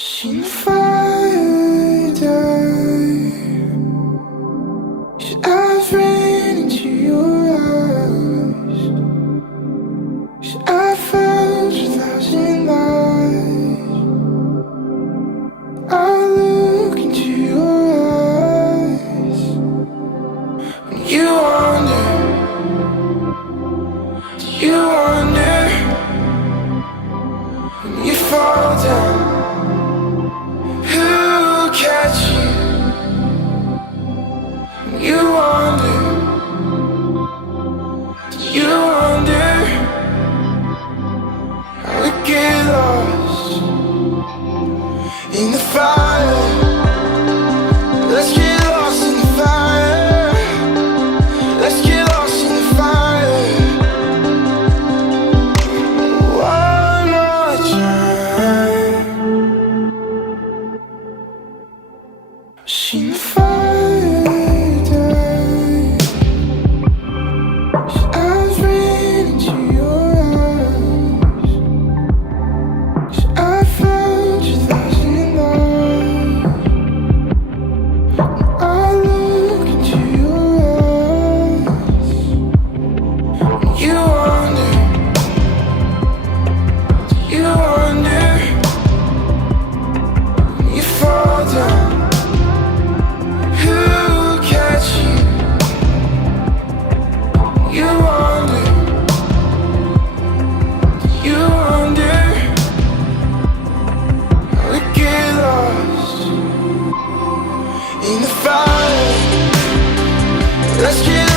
Seen the fire die. Your eyes ran into your eyes. I felt 1,000 lies. I look into your eyes. When you wonder, do you wonder? When you fall down, who'll catch you? When you wonder, do you wonder? I would get lost in the fire. Let's get lost in the fire. Let's get lost in the fire. One more time. Seen the fire die. Your eyes ran into your eyes. I felt 1,000 lies. I look into your eyes. You wonder, do you wonder? You fall down, who'll catch you? You wonder, do you wonder? I would get lost in the fire. Let's get